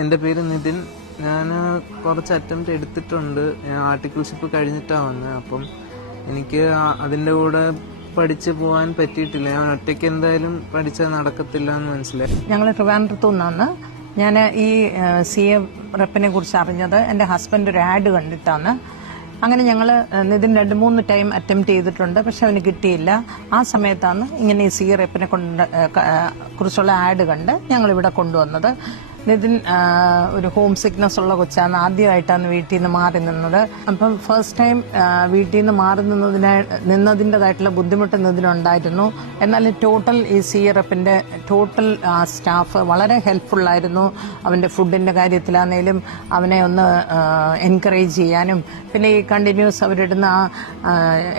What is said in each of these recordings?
എൻ്റെ പേര് നിതിൻ. ഞാൻ കുറച്ച് അറ്റംപ്റ്റ് എടുത്തിട്ടുണ്ട്. ഞാൻ ആർട്ടിക്കിൾഷിപ്പ് കഴിഞ്ഞിട്ടാണ് വന്നത്. അപ്പം എനിക്ക് അതിൻ്റെ കൂടെ പഠിച്ചു പോകാൻ പറ്റിയിട്ടില്ല. ഞാൻ ഒറ്റയ്ക്ക് എന്തായാലും പഠിച്ചാൽ നടക്കത്തില്ല എന്ന് മനസ്സിലായി. ഞങ്ങൾ ട്രിവാൻഡ്രത്തു നിന്നാണ്. ഞാൻ ഈ CA റെപ്പിനെ കുറിച്ച് അറിഞ്ഞത് എൻ്റെ ഹസ്ബൻഡ് ഒരു ആഡ് കണ്ടിട്ടാണ്. അങ്ങനെ ഞങ്ങൾ നിതിൻ 2-3 ടൈം അറ്റംപ്റ്റ് ചെയ്തിട്ടുണ്ട്, പക്ഷെ അവന് കിട്ടിയില്ല. ആ സമയത്താണ് ഇങ്ങനെ ഈ CA റെപ്പിനെ കുറിച്ചുള്ള ആഡ് കണ്ട് ഞങ്ങളിവിടെ കൊണ്ടുവന്നത്. നിതിൻ ഒരു ഹോം സിക്നസ് ഉള്ള കൊച്ചാണ്. ആദ്യമായിട്ടാണ് വീട്ടിൽ നിന്ന് മാറി നിന്നത്. അപ്പം ഫസ്റ്റ് ടൈം വീട്ടിൽ നിന്ന് മാറി നിന്നതിൻ്റെതായിട്ടുള്ള ബുദ്ധിമുട്ട് നിതിനുണ്ടായിരുന്നു. എന്നാൽ ടോട്ടൽ ഈ CA റെപ്പിൻ്റെ ടോട്ടൽ സ്റ്റാഫ് വളരെ ഹെൽപ്ഫുള്ളായിരുന്നു. അവൻ്റെ ഫുഡിൻ്റെ കാര്യത്തിലാണെങ്കിലും അവനെ ഒന്ന് എൻകറേജ് ചെയ്യാനും പിന്നെ ഈ കണ്ടിന്യൂസ് അവരിടുന്ന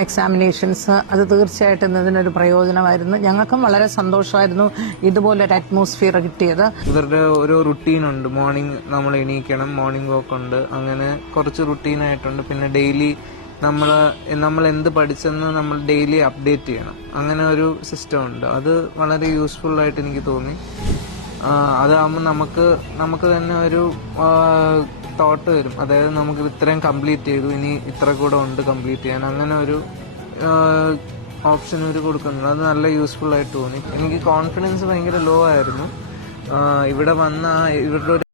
എക്സാമിനേഷൻസ് അത് തീർച്ചയായിട്ടും ഇതിനൊരു പ്രയോജനമായിരുന്നു. ഞങ്ങൾക്കും വളരെ സന്തോഷമായിരുന്നു ഇതുപോലൊരു അറ്റ്മോസ്ഫിയർ കിട്ടിയത്. ഇവരുടെ ഓരോ റുട്ടീനുണ്ട്. മോർണിംഗ് നമ്മൾ എണീക്കണം, മോർണിംഗ് വാക്ക് ഉണ്ട്, അങ്ങനെ കുറച്ച് റുട്ടീനായിട്ടുണ്ട്. പിന്നെ ഡെയിലി നമ്മൾ എന്ത് പഠിച്ചെന്ന് നമ്മൾ ഡെയിലി അപ്ഡേറ്റ് ചെയ്യണം. അങ്ങനെ ഒരു സിസ്റ്റം ഉണ്ട്. അത് വളരെ യൂസ്ഫുൾ ആയിട്ട് എനിക്ക് തോന്നി. അതാകുമ്പോൾ നമുക്ക് തന്നെ ഒരു തോട്ട് വരും. അതായത് നമുക്ക് ഇത്രയും കംപ്ലീറ്റ് ചെയ്തു, ഇനി ഇത്ര കൂടെ ഉണ്ട് കംപ്ലീറ്റ് ചെയ്യാൻ. അങ്ങനെ ഒരു ഓപ്ഷൻ ഇവർ കൊടുക്കുന്നുണ്ട്. അത് നല്ല യൂസ്ഫുൾ ആയിട്ട് തോന്നി. എനിക്ക് കോൺഫിഡൻസ് ഭയങ്കര ലോ ആയിരുന്നു. ഇവിടെ വന്ന ഇവരുടെ